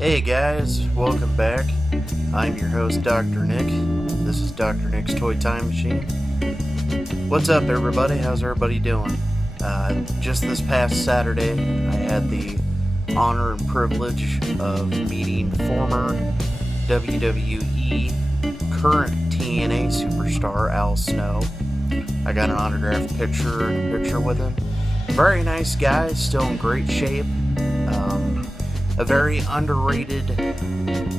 Hey guys, welcome back. I'm your host, Dr. Nick. This is Dr. Nick's Toy Time Machine. What's up, everybody? How's everybody doing? Just this past Saturday, I had the honor and privilege of meeting former WWE current TNA superstar Al Snow. I got an autographed picture with him. Very nice guy, still in great shape. A very underrated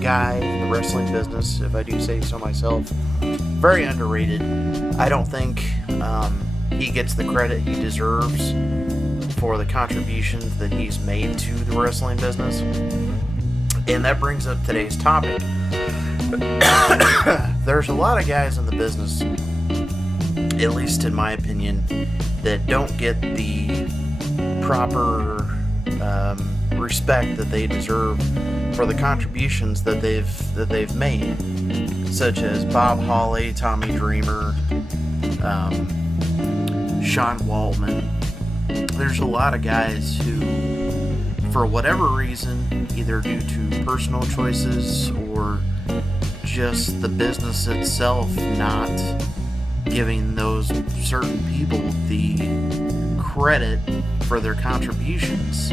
guy in the wrestling business, if I do say so myself. Very underrated. I don't think he gets the credit he deserves for the contributions that he's made to the wrestling business. And that brings up today's topic. There's a lot of guys in the business, at least in my opinion, that don't get the proper respect that they deserve for the contributions that they've made, such as Bob Holly, Tommy Dreamer, Sean Waltman. There's a lot of guys who, for whatever reason, either due to personal choices or just the business itself not giving those certain people the credit for their contributions.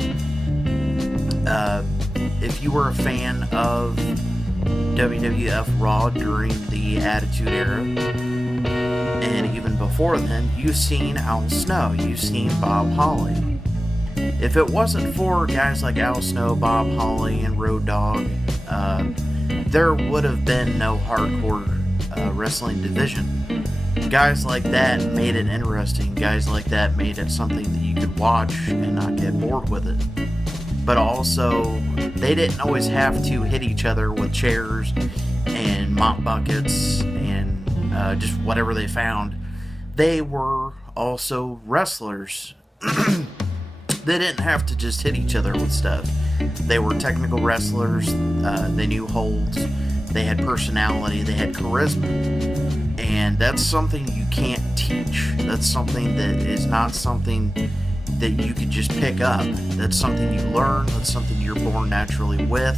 If you were a fan of WWF Raw during the Attitude Era, and even before then, you've seen Al Snow, you've seen Bob Holly. If it wasn't for guys like Al Snow, Bob Holly, and Road Dogg, there would have been no hardcore wrestling division. Guys like that made it interesting. Guys like that made it something that you could watch and not get bored with it. But also, they didn't always have to hit each other with chairs and mop buckets and just whatever they found. They were also wrestlers. They didn't have to just hit each other with stuff. They were technical wrestlers. They knew holds. They had personality. They had charisma. And that's something you can't teach. That's something that is not something that you could just pick up. That's something you learn. That's something you're born naturally with.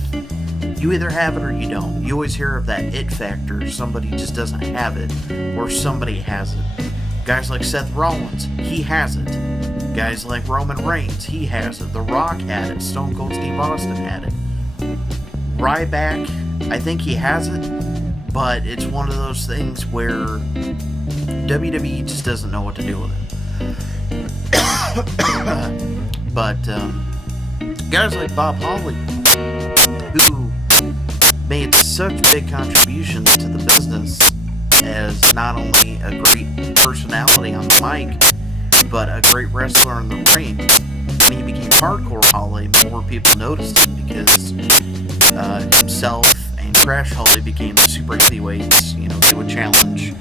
You either have it or you don't. You always hear of that it factor. Somebody just doesn't have it, or somebody has it. Guys like Seth Rollins, he has it. Guys like Roman Reigns, he has it. The Rock had it. Stone Cold Steve Austin had it. Ryback, I think he has it, but it's one of those things where WWE just doesn't know what to do with it. But guys like Bob Holly, who made such big contributions to the business as not only a great personality on the mic, but a great wrestler in the ring. When he became Hardcore Holly, more people noticed him because himself and Crash Holly became super heavyweights. You know, they would challenge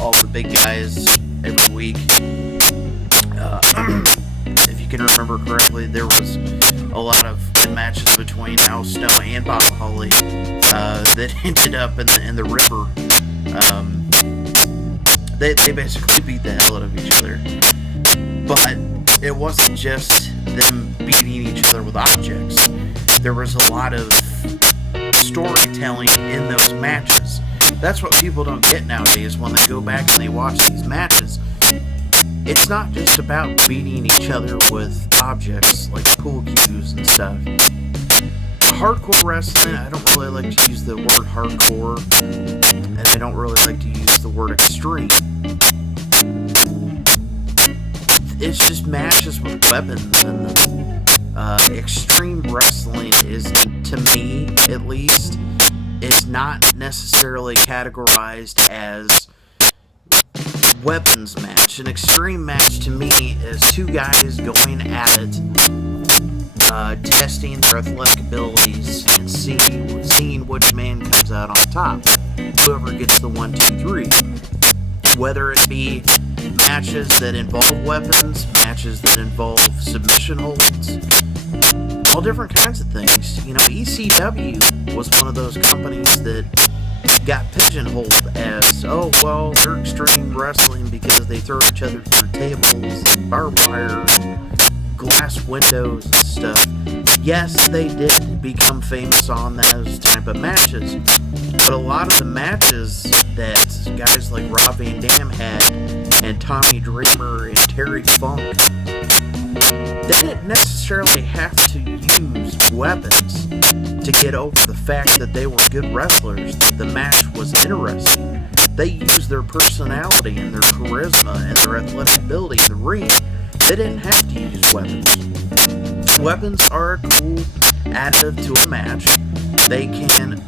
all the big guys every week. If you can remember correctly, there was a lot of good matches between Al Snow and Bob Holly that ended up in the river. They basically beat the hell out of each other. But it wasn't just them beating each other with objects. There was a lot of storytelling in those matches. That's what people don't get nowadays when they go back and they watch these matches. It's not just about beating each other with objects like pool cues and stuff. Hardcore wrestling, I don't really like to use the word hardcore, and I don't really like to use the word extreme. It's just matches with weapons, and extreme wrestling is, to me at least, is not necessarily categorized as weapons match. An extreme match to me is two guys going at it, testing their athletic abilities and seeing which man comes out on top. Whoever gets the 1, 2, 3. Whether it be matches that involve weapons, matches that involve submission holds, all different kinds of things. You know, ECW was one of those companies that got pigeonholed as, oh, well, they're extreme wrestling because they throw each other through tables, barbed wire, glass windows and stuff. Yes, they did become famous on those type of matches, but a lot of the matches that guys like Rob Van Dam had and Tommy Dreamer and Terry Funk, they didn't necessarily have to use weapons to get over the fact that they were good wrestlers, that the match was interesting. They used their personality and their charisma and their athletic ability in the ring. They didn't have to use weapons. Weapons are a cool additive to a match. They can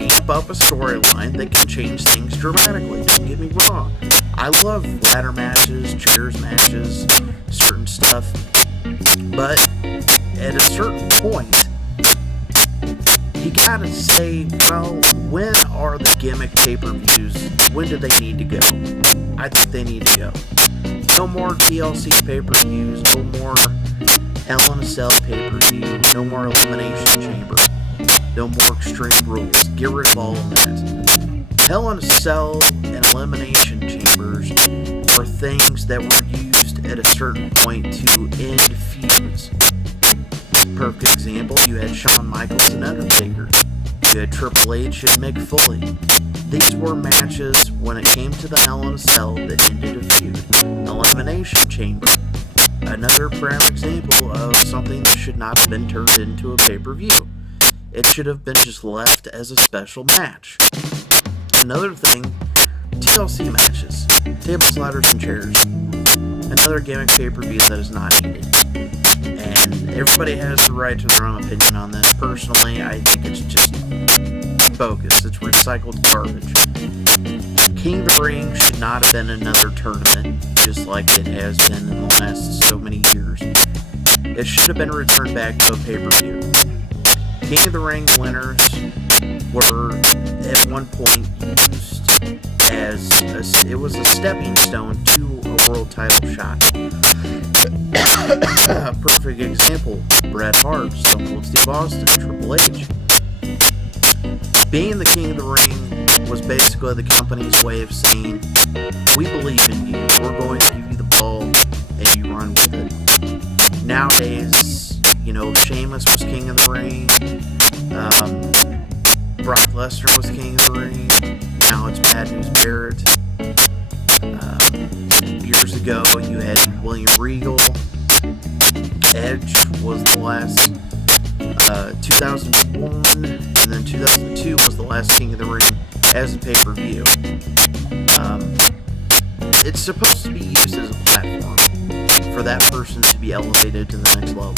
amp up a storyline. They can change things dramatically. Don't get me wrong. I love ladder matches, chairs matches, certain stuff. But at a certain point, you gotta say, well, when are the gimmick pay-per-views? When do they need to go? I think they need to go. No more TLC pay-per-views, no more Hell in a Cell pay-per-view, no more Elimination Chamber, no more Extreme Rules. Get rid of all of that. Hell in a Cell and Elimination Chambers are things that were used at a certain point to end feuds. Perfect example, you had Shawn Michaels and Undertaker. You had Triple H and Mick Foley. These were matches when it came to the Hell in a Cell that ended a feud. Elimination Chamber. Another prime example of something that should not have been turned into a pay-per-view. It should have been just left as a special match. Another thing, TLC matches. Tables, ladders, and chairs. Another gimmick pay-per-view that is not needed. And everybody has the right to their own opinion on this. Personally, I think it's just bogus. It's recycled garbage. King of the Ring should not have been another tournament, just like it has been in the last so many years. It should have been returned back to a pay-per-view. King of the Ring winners were at one point used as it was a stepping stone to a world title shot. Perfect example, Bret Hart, Stone Cold Steve Austin, Triple H. Being the King of the Ring was basically the company's way of saying, we believe in you, we're going to give you the ball, and you run with it. Nowadays, Sheamus was King of the Ring, Brock Lesnar was King of the Ring, now it's Bad News Barrett. Years ago, you had William Regal. Edge was the last. 2001 and then 2002 was the last King of the Ring as a pay-per-view. It's supposed to be used as a platform for that person to be elevated to the next level,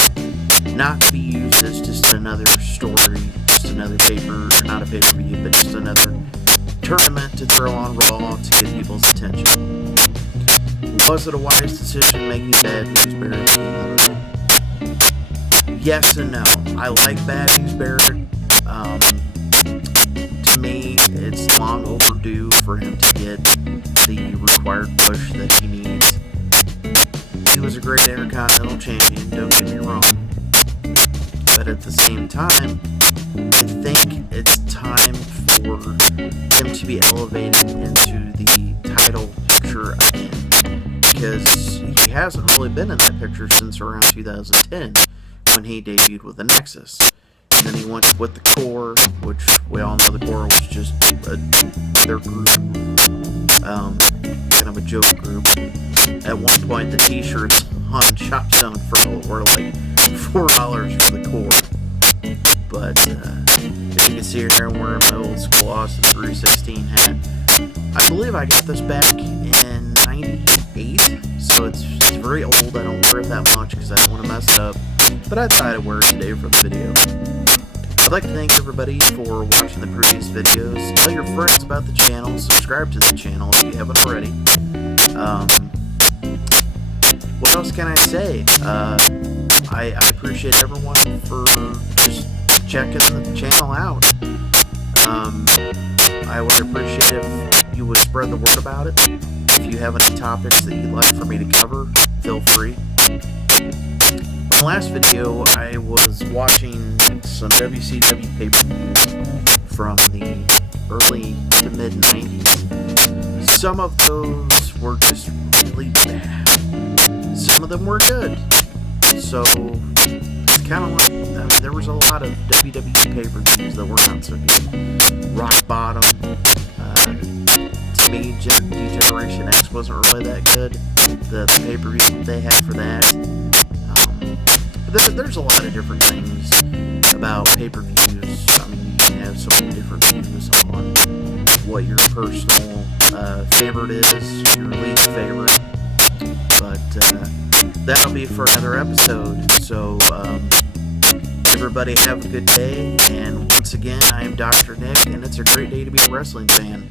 not to be used as just another story, just another not a pay-per-view, but just another tournament to throw on Raw to get people's attention. Was it a wise decision making Bad News Barrett King of the Ring? Yes and no. I like Bad News Barrett. To me, it's long overdue for him to get the required push that he needs. He was a great Intercontinental Champion, don't get me wrong. But at the same time, I think it's time for him to be elevated into the title picture again. Because he hasn't really been in that picture since around 2010. When he debuted with the Nexus. And then he went with the Core, which we all know the Core was just their group. Kind of a joke group. At one point, the t-shirts on Shop Zone were like $4 for the Core. But, as you can see here, I'm wearing my old school Austin 316 hat. I believe I got this back in 98, so it's very old. I don't wear it that much because I don't want to mess it up. But I thought I'd wear it today for the video. I'd like to thank everybody for watching the previous videos. Tell your friends about the channel. Subscribe to the channel if you haven't already. What else can I say? I appreciate everyone for just checking the channel out. I would appreciate if you would spread the word about it. If you have any topics that you'd like for me to cover, feel free. In the last video, I was watching some WCW pay-per-views from the early to mid-90s. Some of those were just really bad. Some of them were good. So, it's kind of like, there was a lot of WWE pay-per-views that were not so good. Rock Bottom, to me, D-Generation X wasn't really that good. The pay-per-view that they had for that. But there's a lot of different things about pay-per-views. I mean, you can have so many different views on what your personal favorite is, your least favorite. But that'll be for another episode. So, everybody have a good day. And once again, I am Dr. Nick, and it's a great day to be a wrestling fan.